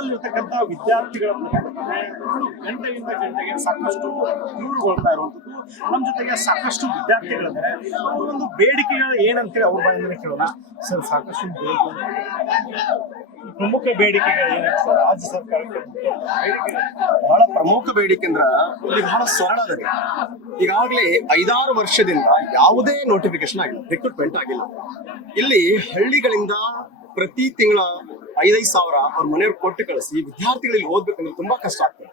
ನಗರದಲ್ಲಿರ್ತಕ್ಕಂಥ ವಿದ್ಯಾರ್ಥಿಗಳ ಗಂಟೆಯಿಂದ ಗಂಟೆಗೆ ಸಾಕಷ್ಟು ದೂರುಗೊಳ್ತಾ ಇರುವಂಥದ್ದು. ನಮ್ಮ ಜೊತೆಗೆ ಸಾಕಷ್ಟು ವಿದ್ಯಾರ್ಥಿಗಳಿದ್ದಾರೆ. ಒಂದು ಬೇಡಿಕೆಗಳು ಏನಂತೇಳಿ ಅವ್ರ ಬಾಯಿಂದಲೇ ಕೇಳೋಣ. ಸರ್, ಸಾಕಷ್ಟು ಪ್ರಮುಖ ಬೇಡಿಕೆಗಳು ಏನಂತ ರಾಜ್ಯ ಸರ್ಕಾರಕ್ಕೆ ಬಹಳ ಪ್ರಮುಖ ಬೇಡಿಕೆ ಅಂದ್ರ ಇಲ್ಲಿ ಬಹಳ ಸರಳ ಅದ. ಈಗಾಗಲೇ 5-6 ವರ್ಷದಿಂದ ಯಾವುದೇ ನೋಟಿಫಿಕೇಶನ್ ಆಗಿಲ್ಲ, ರಿಕ್ರೂಟ್ಮೆಂಟ್ ಆಗಿಲ್ಲ. ಇಲ್ಲಿ ಹಳ್ಳಿಗಳಿಂದ ಪ್ರತಿ ತಿಂಗಳ 5-5 ಸಾವಿರ ಅವ್ರ ಮನೆಯವ್ರು ಕೊಟ್ಟು ಕಳಿಸಿ ವಿದ್ಯಾರ್ಥಿಗಳಿಗೆ ಓದ್ಬೇಕಂದ್ರೆ ತುಂಬಾ ಕಷ್ಟ ಆಗ್ತದೆ.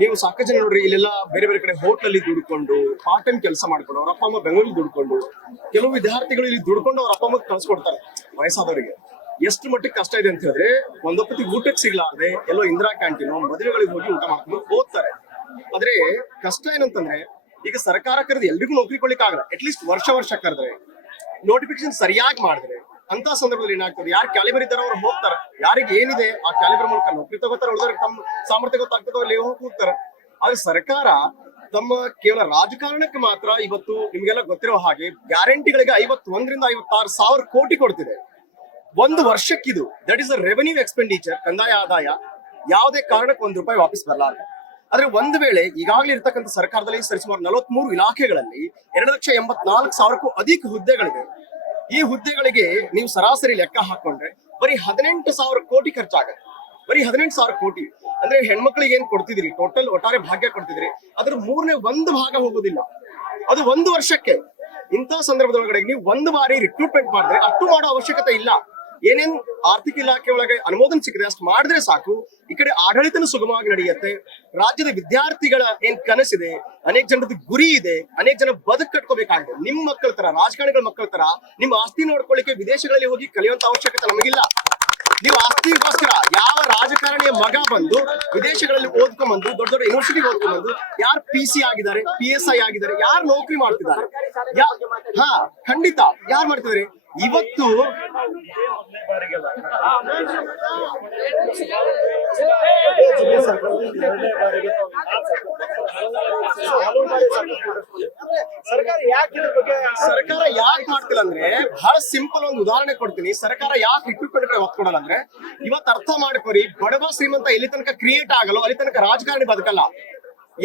ನೀವು ಸಾಕಷ್ಟು ಜನ ನೋಡ್ರಿ, ಇಲ್ಲೆಲ್ಲ ಬೇರೆ ಬೇರೆ ಕಡೆ ಹೋಟ್ಲಲ್ಲಿ ದುಡ್ಕೊಂಡು ಪಾರ್ಟ್ ಟೈಮ್ ಕೆಲಸ ಮಾಡ್ಕೊಂಡು ಅವ್ರ ಅಪ್ಪ ಅಮ್ಮ ಬೆಂಗಳೂರಲ್ಲಿ ದುಡ್ಕೊಂಡು, ಕೆಲವು ವಿದ್ಯಾರ್ಥಿಗಳು ಇಲ್ಲಿ ದುಡ್ಕೊಂಡು ಅವ್ರ ಅಪ್ಪ ಅಮ್ಮ ಕಳ್ಸಿಕೊಡ್ತಾರೆ. ವಯಸ್ಸಾದವರಿಗೆ ಎಷ್ಟು ಮಟ್ಟಿಗೆ ಕಷ್ಟ ಇದೆ ಅಂತ ಹೇಳಿದ್ರೆ, ಒಂದೊಪ್ಪತ್ತಿ ಊಟಕ್ಕೆ ಸಿಗ್ಲಾರ್ದೆ ಎಲ್ಲೋ ಇಂದಿರಾ ಕ್ಯಾಂಟೀನು ಮದುವೆಗಳಿಗೆ ಹೋಗಿ ಊಟ ಮಾಡ್ಕೊಂಡು ಓದ್ತಾರೆ. ಆದ್ರೆ ಕಷ್ಟ ಏನಂತಂದ್ರೆ, ಈಗ ಸರ್ಕಾರ ಕರೆದು ಎಲ್ರಿಗೂ ನೌಕರಿ ಕೊಡ್ಲಿಕ್ಕೆ ಆಗಲ್ಲ. ಅಟ್ಲೀಸ್ಟ್ ವರ್ಷ ಕರೆದ್ರೆ, ನೋಟಿಫಿಕೇಶನ್ ಸರಿಯಾಗಿ ಮಾಡಿದ್ರೆ, ಅಂತ ಸಂದರ್ಭದಲ್ಲಿ ಏನಾಗ್ತದೆ, ಯಾರು ಕ್ಯಾಲಿಬರ್ ಇದ್ದಾರೋ ಅವ್ರು ಹೋಗ್ತಾರೆ. ಯಾರಿಗೆ ಏನಿದೆ ಆ ಕ್ಯಾಲಿಬರ್ ಮೂಲಕ ನೌಕರಿ ತಗೋತಾರೆ, ಉಳಿದವ್ರಿಗೆ ತಮ್ಮ ಸಾಮರ್ಥ್ಯ ಗೊತ್ತಾಗ್ತದೋ ಅಲ್ಲಿ ಹೋಗ್ತಾರೆ. ಆದ್ರೆ ಸರ್ಕಾರ ತಮ್ಮ ಕೇವಲ ರಾಜಕಾರಣಕ್ಕೆ ಮಾತ್ರ ಇವತ್ತು ನಿಮ್ಗೆಲ್ಲ ಗೊತ್ತಿರೋ ಹಾಗೆ ಗ್ಯಾರಂಟಿಗಳಿಗೆ 51ರಿಂದ 56 ಸಾವಿರ ಕೋಟಿ ಕೊಡ್ತಿದೆ ಒಂದು ವರ್ಷಕ್ಕಿದು. That is a revenue expenditure, ಕಂದಾಯ ಆದಾಯ. ಯಾವುದೇ ಕಾರಣಕ್ಕೆ ₹1 ವಾಪಸ್ ಬರಲಾರ. ಆದ್ರೆ ಒಂದು ವೇಳೆ ಈಗಾಗಲೇ ಇರ್ತಕ್ಕಂಥ ಸರ್ಕಾರದಲ್ಲಿ ಸರಿಸುಮಾರು 43 ಇಲಾಖೆಗಳಲ್ಲಿ 2,84,000ಕ್ಕೂ ಅಧಿಕ ಹುದ್ದೆಗಳಿದೆ. ಈ ಹುದ್ದೆಗಳಿಗೆ ನೀವು ಸರಾಸರಿ ಲೆಕ್ಕ ಹಾಕೊಂಡ್ರೆ ಬರೀ 18,000 ಕೋಟಿ ಖರ್ಚಾಗತ್ತೆ. ಬರೀ 18,000 ಕೋಟಿ ಅಂದ್ರೆ ಹೆಣ್ಮಕ್ಳಿಗೆ ಏನ್ ಕೊಡ್ತಿದ್ರಿ, ಟೋಟಲ್ ಒಟ್ಟಾರೆ ಭಾಗ್ಯ ಕೊಡ್ತಿದ್ರಿ, ಅದ್ರ 1/3 ಭಾಗ ಹೋಗೋದಿಲ್ಲ. ಅದು ಒಂದು ವರ್ಷಕ್ಕೆ. ಇಂಥ ಸಂದರ್ಭದೊಳಗಡೆ ನೀವು ಒಂದು ಬಾರಿ ರಿಕ್ರೂಟ್ಮೆಂಟ್ ಮಾಡಿದ್ರೆ ಅಷ್ಟು ಮಾಡೋ ಅವಶ್ಯಕತೆ ಇಲ್ಲ. ಏನೇನ್ ಆರ್ಥಿಕ ಇಲಾಖೆ ಒಳಗೆ ಅನುಮೋದನೆ ಸಿಕ್ಕಿದೆ ಅಷ್ಟು ಮಾಡಿದ್ರೆ ಸಾಕು. ಈ ಕಡೆ ಆಡಳಿತನೂ ಸುಗಮವಾಗಿ ನಡೆಯುತ್ತೆ. ರಾಜ್ಯದ ವಿದ್ಯಾರ್ಥಿಗಳ ಏನ್ ಕನಸಿದೆ, ಅನೇಕ ಜನರದ ಗುರಿ ಇದೆ, ಅನೇಕ ಜನ ಬದುಕು ಕಟ್ಕೋಬೇಕಾಗಿದೆ. ನಿಮ್ ಮಕ್ಕಳ ತರ, ರಾಜಕಾರಣಿಗಳ ಮಕ್ಕಳ ತರ ನಿಮ್ಮ ಆಸ್ತಿ ನೋಡ್ಕೊಳ್ಳಿಕ್ಕೆ ವಿದೇಶಗಳಲ್ಲಿ ಹೋಗಿ ಕಲಿಯುವಂತ ಅವಶ್ಯಕತೆ ನಮಗಿಲ್ಲ. ನೀವು ಆಸ್ತಿಗೋಸ್ಕರ ಯಾವ ರಾಜಕಾರಣಿಯ ಮಗ ಬಂದು ವಿದೇಶಗಳಲ್ಲಿ ಓದ್ಕೊಂಡ್ಬಂದು ದೊಡ್ಡ ದೊಡ್ಡ ಯೂನಿವರ್ಸಿಟಿ ಓದ್ಕೊಂಡ್ಬಂದು ಯಾರು PC ಆಗಿದ್ದಾರೆ, PSI ಆಗಿದ್ದಾರೆ, ಯಾರು ನೌಕರಿ ಮಾಡ್ತಿದ್ದಾರೆ? ಹಾ, ಖಂಡಿತ ಯಾರು ಮಾಡ್ತಿದ್ದಾರೆ ಇವತ್ತು? ಸರ್ಕಾರ ಯಾಕೆ ಮಾಡ್ತಿಲ್ಲ ಅಂದ್ರೆ, ಬಹಳ ಸಿಂಪಲ್ ಒಂದು ಉದಾಹರಣೆ ಕೊಡ್ತೀನಿ. ಸರ್ಕಾರ ಯಾಕೆ ರಿಕ್ರೂಟ್ಮೆಂಟ್ ಒತ್ತು ಕೊಡಲ್ಲ ಅಂದ್ರೆ, ಇವತ್ತು ಅರ್ಥ ಮಾಡ್ಕೊರಿ, ಬಡವ ಶ್ರೀಮಂತ ಎಲ್ಲಿ ತನಕ ಕ್ರಿಯೇಟ್ ಆಗಲ್ಲ ಅಲ್ಲಿ ತನಕ ರಾಜಕಾರಣಿ ಬದುಕಲ್ಲ.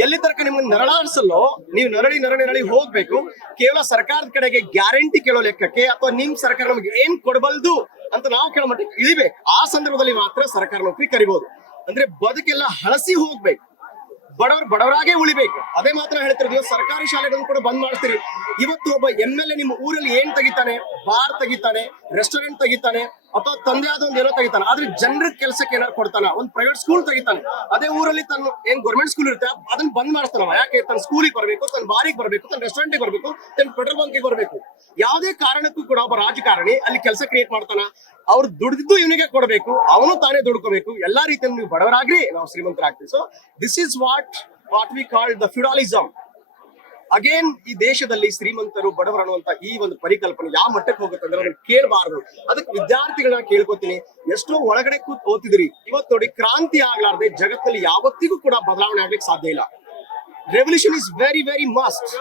ಎಲ್ಲಿ ತನಕ ನಿಮ್ಗೆ ನರಳಾಡ್ಸಲ್ಲೋ ನೀವು ನರಳಿ ಹೋಗ್ಬೇಕು. ಕೇವಲ ಸರ್ಕಾರದ ಕಡೆಗೆ ಗ್ಯಾರಂಟಿ ಕೇಳೋ ಲೆಕ್ಕಕ್ಕೆ ಅಥವಾ ನಿಮ್ ಸರ್ಕಾರ ನಮ್ಗೆ ಏನ್ ಕೊಡಬಲ್ದು ಅಂತ ನಾವು ಕೇಳೋ ಮಟ್ಟಿಗೆ ಇಳಿಬೇಕು. ಆ ಸಂದರ್ಭದಲ್ಲಿ ಮಾತ್ರ ಸರ್ಕಾರ ನೌಕರಿ ಕರಿಬಹುದು. ಅಂದ್ರೆ ಬದುಕೆಲ್ಲ ಹಳಸಿ ಹೋಗ್ಬೇಕು, ಬಡವರಾಗೇ ಉಳಿಬೇಕು. ಅದೇ ಮಾತ್ರ ಹೇಳ್ತಿರೋದು. ಸರ್ಕಾರಿ ಶಾಲೆಗಳನ್ನು ಕೂಡ ಬಂದ್ ಮಾಡ್ತೀರಿ. ಇವತ್ತು ಒಬ್ಬ MLA ನಿಮ್ಮ ಊರಲ್ಲಿ ಏನ್ ತೆಗಿತಾನೆ? ಬಾರ್ ತೆಗಿತಾನೆ, ರೆಸ್ಟೋರೆಂಟ್ ತೆಗಿತಾನೆ, ಅಥವಾ ತಂದೆ ಆದ ಒಂದು ಏನೋ ತೆಗಿತಾನೆ. ಆದ್ರೆ ಜನರ ಕೆಲಸಕ್ಕೆ ಏನಾರು ಕೊಡ್ತಾನ? ಒಂದು ಪ್ರೈವೇಟ್ ಸ್ಕೂಲ್ ತೆಗಿತಾನೆ. ಅದೇ ಊರಲ್ಲಿ ತನ್ನ ಏನ್ ಗೌರ್ಮೆಂಟ್ ಸ್ಕೂಲ್ ಇರುತ್ತೆ ಅದನ್ನ ಬಂದ್ ಮಾಡ್ತಾನವ. ಯಾಕೆ? ತನ್ನ ಸ್ಕೂಲಿಗೆ ಬರ್ಬೇಕು, ತನ್ನ ಬಾರಿಗೆ ಬರ್ಬೇಕು, ತನ್ನ ರೆಸ್ಟೋರೆಂಟ್ಗೆ ಬರ್ಬೇಕು, ತನ್ನ ಪೆಟ್ರೋಲ್ ಬಂಕ್ಗೆ ಬರ್ಬೇಕು. ಯಾವುದೇ ಕಾರಣಕ್ಕೂ ಕೂಡ ಒಬ್ಬ ರಾಜಕಾರಣಿ ಅಲ್ಲಿ ಕೆಲಸ ಕ್ರಿಯೇಟ್ ಮಾಡ್ತಾನ. ಅವ್ರು ದುಡಿದಿದ್ದು ಇವನಿಗೆ ಕೊಡ್ಬೇಕು, ಅವನು ತಾನೇ ದುಡ್ಕೋಬೇಕು. ಎಲ್ಲಾ ರೀತಿಯಲ್ಲಿ ನೀವು ಬಡವರಾಗ್ರಿ, ನಾವು ಶ್ರೀಮಂತರಾಗ್ತೀವಿ. So this is what we call the feudalism. Again, ಈ ದೇಶದಲ್ಲಿ ಶ್ರೀಮಂತರು ಬಡವರು ಅನ್ನುವಂತ ಈ ಒಂದು ಪರಿಕಲ್ಪನೆ ಯಾವ ಮಟ್ಟಕ್ಕೆ ಹೋಗುತ್ತೆ ಅಂದ್ರೆ ಅದನ್ನ ಕೇಳಬಾರ್ದು. ಅದಕ್ಕೆ ವಿದ್ಯಾರ್ಥಿಗಳನ್ನ ಕೇಳ್ಕೊತೀನಿ, ಎಷ್ಟೋ ಒಳಗಡೆ ಕೂತ್ ಓದ್ತಿದ್ರಿ. ಇವತ್ತು ನೋಡಿ, ಕ್ರಾಂತಿ ಆಗ್ಲಾರ್ದೆ ಜಗತ್ತಲ್ಲಿ ಯಾವತ್ತಿಗೂ ಕೂಡ ಬದಲಾವಣೆ ಆಗ್ಲಿಕ್ಕೆ ಸಾಧ್ಯ ಇಲ್ಲ. Revolution is very very must.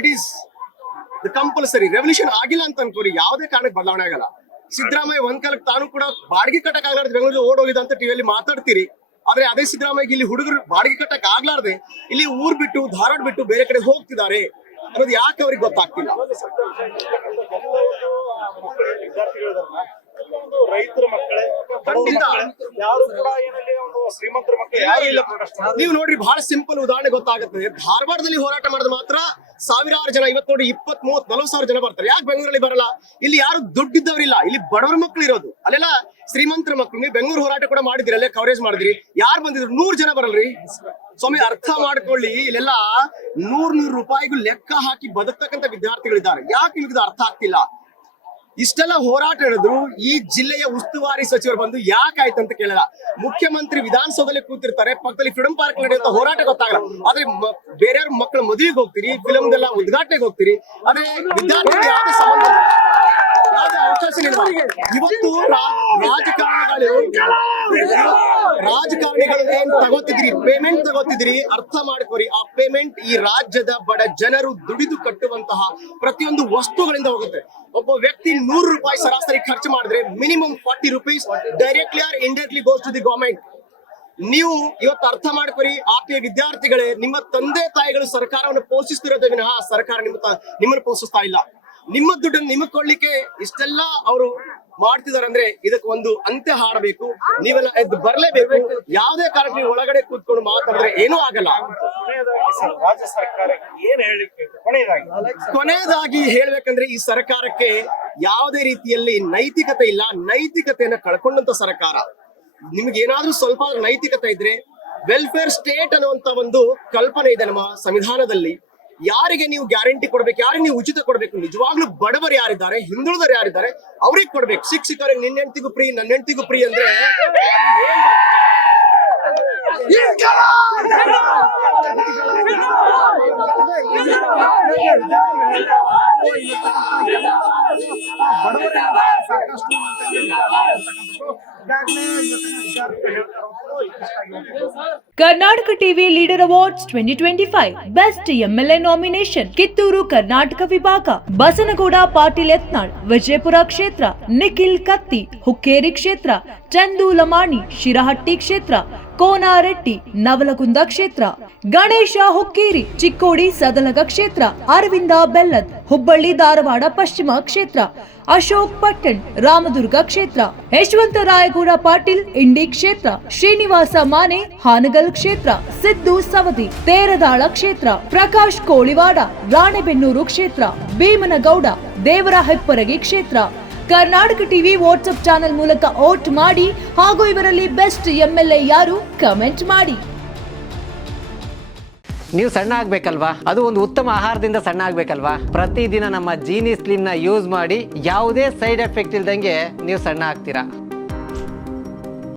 It is the compulsory. Revolution ಆಗಿಲ್ಲ ಅಂತ ಅನ್ಕೋರಿ, ಯಾವುದೇ ಕಾರಣಕ್ಕೆ ಬದಲಾವಣೆ ಆಗಲ್ಲ. ಸಿದ್ದರಾಮಯ್ಯ ಒಂದ್ ಕಾಲಕ್ಕೆ ತಾನು ಕೂಡ ಬಾಡಿಗೆ ಕಟ್ಟಕ್ ಆಗ್ಲಾರ್ದೆ ಬೆಂಗಳೂರು ಓಡೋಗಿದ ಅಂತ ಟಿವಿಯಲ್ಲಿ ಮಾತಾಡ್ತೀರಿ. ಆದ್ರೆ ಅದೇ ಸಿದ್ದರಾಮಯ್ಯ ಇಲ್ಲಿ ಹುಡುಗರು ಬಾಡಿಗೆ ಕಟ್ಟಕ್ ಆಗ್ಲಾರ್ದೆ ಇಲ್ಲಿ ಊರ್ ಬಿಟ್ಟು, ಧಾರವಾಡ ಬಿಟ್ಟು ಬೇರೆ ಕಡೆ ಹೋಗ್ತಿದ್ದಾರೆ ಅನ್ನೋದು ಯಾಕೆ ಅವ್ರಿಗೆ ಗೊತ್ತಾಗ್ತಿಲ್ಲ? ರೈತರ ಮಕ್ಕಳೇ, ಯಾರು ಕೂಡ ಏನಲ್ಲಿ ಒಂದು ಶ್ರೀಮಂತರ ಮಕ್ಕಳು ಯಾರು ಇಲ್ಲ. ನೀವು ನೋಡ್ರಿ, ಬಹಳ ಸಿಂಪಲ್ ಉದಾಹರಣೆ ಗೊತ್ತಾಗುತ್ತೆ. ಧಾರವಾಡದಲ್ಲಿ ಹೋರಾಟ ಮಾಡಿದ ಮಾತ್ರ ಸಾವಿರಾರು ಜನ, ಇವತ್ತು ನೋಡಿ 20, 30, 40 ಸಾವಿರ ಜನ ಬರ್ತಾರೆ. ಯಾಕೆ ಬೆಂಗಳೂರಲ್ಲಿ ಬರಲ್ಲ? ಇಲ್ಲಿ ಯಾರು ದುಡ್ಡಿದ್ದವರಿಲ್ಲ, ಇಲ್ಲಿ ಬಡವರ ಮಕ್ಕಳು ಇರೋದು. ಅಲ್ಲೆಲ್ಲ ಶ್ರೀಮಂತರ ಮಕ್ಕಳು. ನೀವು ಬೆಂಗಳೂರು ಹೋರಾಟ ಕೂಡ ಮಾಡಿದಿರಿ, ಅಲ್ಲೇ ಕವರೇಜ್ ಮಾಡಿದ್ರಿ. ಯಾರು ಬಂದಿದ್ರು? 100 ಜನ ಬರಲ್ರಿ. ಸ್ವಾಮಿ, ಅರ್ಥ ಮಾಡ್ಕೊಳ್ಳಿ. ಇಲ್ಲೆಲ್ಲ 100 ರೂಪಾಯಿಗೂ ಲೆಕ್ಕ ಹಾಕಿ ಬದುಕ್ತಕ್ಕಂಥ ವಿದ್ಯಾರ್ಥಿಗಳಿದ್ದಾರೆ. ಯಾಕೆ ನಿಮ್ಗೆ ಅರ್ಥ ಆಗ್ತಿಲ್ಲ? ಇಷ್ಟೆಲ್ಲ ಹೋರಾಟ ಹೇಳಿದ್ರು ಈ ಜಿಲ್ಲೆಯ ಉಸ್ತುವಾರಿ ಸಚಿವರು ಬಂದು ಯಾಕಾಯ್ತು ಅಂತ ಕೇಳಲ್ಲ. ಮುಖ್ಯಮಂತ್ರಿ ವಿಧಾನಸೌಧದಲ್ಲಿ ಕೂತಿರ್ತಾರೆ, ಪಕ್ಕದಲ್ಲಿ ಫ್ರೀಡಂ ಪಾರ್ಕ್ ನಡೆಯುವಂತ ಹೋರಾಟ ಗೊತ್ತಾಗಲ್ಲ. ಆದ್ರೆ ಬೇರೆಯವ್ರ ಮಕ್ಕಳ ಮದುವೆಗೆ ಹೋಗ್ತೀರಿ, ಫಿಲಮ್ದೆಲ್ಲ ಉದ್ಘಾಟನೆಗೆ ಹೋಗ್ತೀರಿ. ಆದ್ರೆ ವಿದ್ಯಾರ್ಥಿಗಳು ಯಾವುದೇ ಸಂಬಂಧ ಇಲ್ಲ, ಯಾವುದೇ ಅವಕಾಶ ಇಲ್ಲ. ಇವತ್ತು ರಾಜಕಾರಣಿಗಳು ರಾಜಕಾರಣಿಗಳು ಏನ್ ಪೇಮೆಂಟ್ ತಗೋತಿದ್ರಿ ಅರ್ಥ ಮಾಡ್ಕೋರಿ. ಆ ಪೇಮೆಂಟ್ ಈ ರಾಜ್ಯದ ಬಡ ಜನರು ದುಡಿದು ಕಟ್ಟುವಂತಹ ಪ್ರತಿಯೊಂದು ವಸ್ತುಗಳಿಂದ ಹೋಗುತ್ತೆ. ಒಬ್ಬ ವ್ಯಕ್ತಿ 100 ರೂಪಾಯಿ ಸರಾಸರಿ ಖರ್ಚು ಮಾಡಿದ್ರೆ minimum 40 rupees directly or indirectly goes to the government. ನೀವು ಇವತ್ತು ಅರ್ಥ ಮಾಡ್ಕೊರಿ, ಆಪ್ಯ ವಿದ್ಯಾರ್ಥಿಗಳೇ, ನಿಮ್ಮ ತಂದೆ ತಾಯಿಗಳು ಸರ್ಕಾರವನ್ನು ಪೋಷಿಸ್ತಿರೋದೇ ವಿನಃ ಸರ್ಕಾರ ನಿಮ್ಮನ್ನು ಪೋಷಿಸ್ತಾ ಇಲ್ಲ. ನಿಮ್ಮ ದುಡ್ಡನ್ನು ನಿಮಗೆ ಕೊಡ್ಲಿಕ್ಕೆ ಇಷ್ಟೆಲ್ಲ ಅವರು ಮಾಡ್ತಿದಾರೆ ಅಂದ್ರೆ ಇದಕ್ಕೆ ಒಂದು ಅಂತ್ಯ ಹಾಡಬೇಕು. ನೀವೆಲ್ಲ ಎದ್ದು ಬರ್ಲೇಬೇಕು. ಯಾವುದೇ ಕಾರಣಕ್ಕೆ ನೀವು ಒಳಗಡೆ ಕೂತ್ಕೊಂಡು ಮಾತಾಡಿದ್ರೆ ಏನೂ ಆಗಲ್ಲ. ರಾಜ್ಯ ಸರ್ಕಾರಕ್ಕೆ ಏನ್ ಹೇಳಿಕ್ಕೆ ಕೊನೆಯದಾಗಿ ಹೇಳ್ಬೇಕಂದ್ರೆ ಈ ಸರ್ಕಾರಕ್ಕೆ ಯಾವುದೇ ರೀತಿಯಲ್ಲಿ ನೈತಿಕತೆ ಇಲ್ಲ. ನೈತಿಕತೆಯನ್ನ ಕಳ್ಕೊಂಡಂತ ಸರ್ಕಾರ. ನಿಮ್ಗೆ ಏನಾದ್ರೂ ಸ್ವಲ್ಪ ನೈತಿಕತೆ ಇದ್ರೆ, ವೆಲ್ಫೇರ್ ಸ್ಟೇಟ್ ಅನ್ನುವಂತ ಒಂದು ಕಲ್ಪನೆ ಇದೆ ನಮ್ಮ ಸಂವಿಧಾನದಲ್ಲಿ. ಯಾರಿಗೆ ನೀವು ಗ್ಯಾರಂಟಿ ಕೊಡ್ಬೇಕು, ಯಾರಿಗೆ ನೀವು ಉಚಿತ ಕೊಡ್ಬೇಕು, ನಿಜವಾಗ್ಲೂ ಬಡವರು ಯಾರಿದ್ದಾರೆ, ಹಿಂದುಳಿದವರು ಯಾರಿದ್ದಾರೆ ಅವ್ರಿಗೆ ಕೊಡ್ಬೇಕು. ಶಿಕ್ಷಕರಿಗೆ ನಿನ್ನ ಹೆಂಡತಿಗೂ ಫ್ರೀ, ನನ್ನ ಹೆಂಡತಿಗೂ ಫ್ರೀ ಅಂದ್ರೆ Karnataka TV leader awards 2025 best MLA nomination Kittur Karnataka ವಿಭಾಗ ಬಸನಗೌಡ ಪಾಟೀಲ್ ಯತ್ನಾಳ್ ವಿಜಯಪುರ ಕ್ಷೇತ್ರ, ನಿಖಿಲ್ ಕತ್ತಿ ಹುಕ್ಕೇರಿ ಕ್ಷೇತ್ರ, ಚಂದು ಲಮಾಣಿ ಶಿರಹಟ್ಟಿ ಕ್ಷೇತ್ರ, ಕೋನಾರೆಡ್ಡಿ ನವಲಗುಂದ ಕ್ಷೇತ್ರ, ಗಣೇಶ ಹುಕ್ಕೇರಿ ಚಿಕ್ಕೋಡಿ ಸದಲಗ ಕ್ಷೇತ್ರ, ಅರವಿಂದ ಬೆಲ್ಲದ್ ಹುಬ್ಬಳ್ಳಿ ಧಾರವಾಡ ಪಶ್ಚಿಮ ಕ್ಷೇತ್ರ, ಅಶೋಕ್ ಪಟ್ಟಣ್ ರಾಮದುರ್ಗ ಕ್ಷೇತ್ರ, ಯಶವಂತ ರಾಯಗೌಡ ಪಾಟೀಲ್ ಇಂಡಿ ಕ್ಷೇತ್ರ, ಶ್ರೀನಿವಾಸ ಮಾನೆ ಹಾನಗಲ್ ಕ್ಷೇತ್ರ, ಸಿದ್ದು ಸವದಿ ತೇರದಾಳ ಕ್ಷೇತ್ರ, ಪ್ರಕಾಶ್ ಕೋಳಿವಾಡ ರಾಣೆಬೆನ್ನೂರು ಕ್ಷೇತ್ರ, ಭೀಮನಗೌಡ ದೇವರ ಹೆಪ್ಪರಗಿ ಕ್ಷೇತ್ರ. ಕರ್ನಾಟಕ ಟಿವಿ ವಾಟ್ಸ್ಆಪ್ ಚಾನೆಲ್ ಮೂಲಕ ವೋಟ್ ಮಾಡಿ ಹಾಗೂ ಇವರಲ್ಲಿ ಬೆಸ್ಟ್ ಎಂಎಲ್ಎ ಯಾರು ಕಮೆಂಟ್ ಮಾಡಿ. ನೀವು ಸಣ್ಣ ಆಗ್ಬೇಕಲ್ವಾ? ಅದು ಒಂದು ಉತ್ತಮ ಆಹಾರದಿಂದ ಸಣ್ಣ ಆಗ್ಬೇಕಲ್ವಾ? ಪ್ರತಿದಿನ ನಮ್ಮ ಜೀನಿ ಸ್ಲಿಮ್ನ ಯೂಸ್ ಮಾಡಿ ಯಾವುದೇ ಸೈಡ್ ಎಫೆಕ್ಟ್ ಇಲ್ದಂಗೆ ನೀವು ಸಣ್ಣ ಆಗ್ತೀರಾ.